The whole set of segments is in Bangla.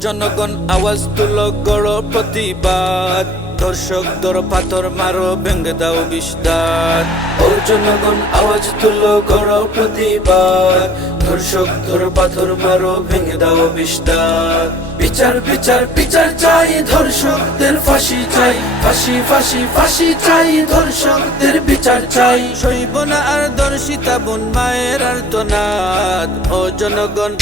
জনগণ আওয়াজ তুলো গড় প্রতিবাদ, ধর্ষক দর পাথর মারো ভেঙে দাও বিস্তার। ও জনগণ আওয়াজ তুলো গড় প্রতিবাদ, ধর্ষক দর পাথর মারো ভেঙে দাও বিস্তার। বিচার বিচার বিচার চাই, ধর্ষকদের ফাঁসি চাই, ফাঁসি ফাঁসি ফাঁসি চাই, ধর্ষকদের বিচার চাই। সইব না আর দর্শিতা বোন মায়ের আর্তনাদ। ও জনগণ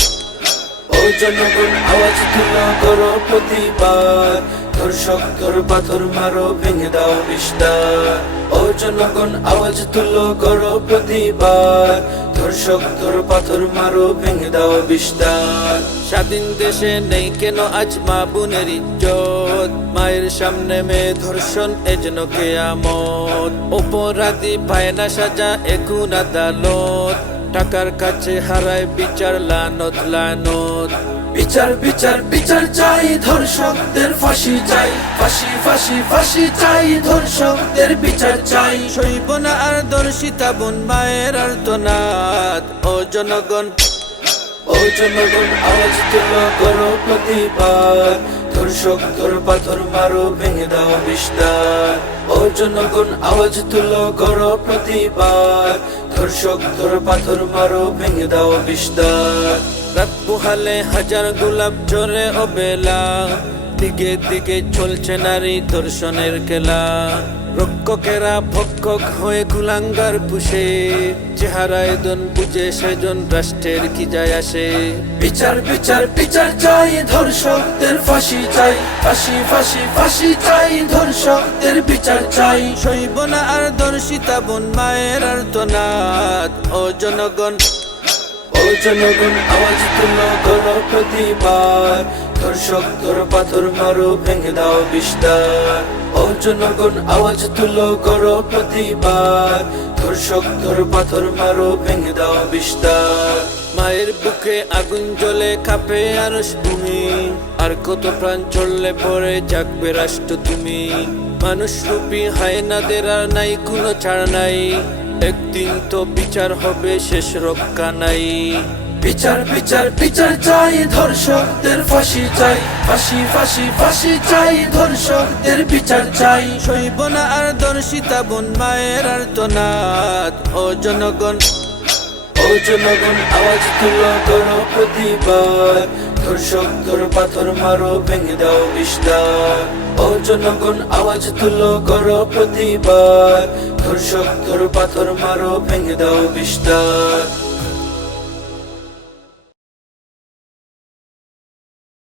আওয়াজ তুলো করো প্রতিবাদ, ধর্ষক দর পাথর মারো ভেঙে দাও বিস্তার। ও জনগণ আওয়াজ তুলো করো প্রতিবাদ, ধর্ষক দর পাথর মারো ভেঙে দাও বিস্তার। স্বাধীন দেশে নেই কেন আজ মা বোনের ইজ্জত, মায়ের সামনে মেয়ে ধর্ষণ এ যেন কিয়ামত। অপরাধী পায় না সাজা এখন আদালত, টাকার কাছে হারায় বিচার লানত লানত। বিচার বিচার বিচার চাই, ধর্ষকদের ফাঁসি চাই, ফাঁসি ফাঁসি ফাঁসি চাই, ধর্ষকদের বিচার চাই। সইব না আর দর্শিতা বোন মায়ের আর্তনাদ। ও জনগণ আওয়াজ তুলো করো প্রতিবাদ, ধর্ষক দর পাথর মারো ভেঙে দাও বিস্তার। ও জনগণ আওয়াজ তুলো করো প্রতিবাদ, ধর্ষক দর পাথর মারো ভেঙে দাও বিস্তার। রাত পোহালে হাজার গোলাপ ঝরে অবেলা, দিকে দিকে চলছে নারী ধর্ষণের খেলা। রক্ষকেরা ভক্ষক হয়ে কুলাঙ্গার পুষে, চেহারায় দন বুঝে সেজন রাষ্ট্রের কি যায় আসে। বিচার বিচার বিচার চাই, ধর্ষকদের ফাঁসি চাই, ফাঁসি ফাঁসি ফাঁসি চাই, ধর্ষকদের বিচার চাই। সইব না আর দর্শিতা বোন মায়ের আর্তনাদ। ও জনগণ আওয়াজ তুলো করো প্রতিবাদ, ধর্ষক দর পাথর মারো ভেঙে দাও বিস্তার। ও জনগণ আওয়াজ তুলো করো প্রতিবাদ, ধর্ষক দর পাথর মারো ভেঙে দাও বিস্তার। মায়ের বুকে আগুন জ্বলে কাঁপে আরশ ভূমি, আর কত প্রাণ চললে পরে জাগবে রাষ্ট্র তুমি। মানুষ রূপী হায়নাদের আর নাই কোনো ছাড় নাই, একদিন তো বিচার হবে শেষ রক্ষা নাই। বিচার বিচার বিচার চাই, ধর্ষকদের ফাঁসি চাই, ফাঁসি ফাঁসি ফাঁসি চাই, ধর্ষকদের বিচার চাই। সইব না আর দর্শিতা বোন মায়ের আর্তনাদ। ও জনগণ আওয়াজ তুলো করো প্রতিবাদ, ধর্ষক দর পাথর মারো ভেঙে দাও বিস্তার। ও জনগণ আওয়াজ তুলো করো প্রতিবাদ, ধর্ষক দর পাথর মারো ভেঙে দাও বিস্তার।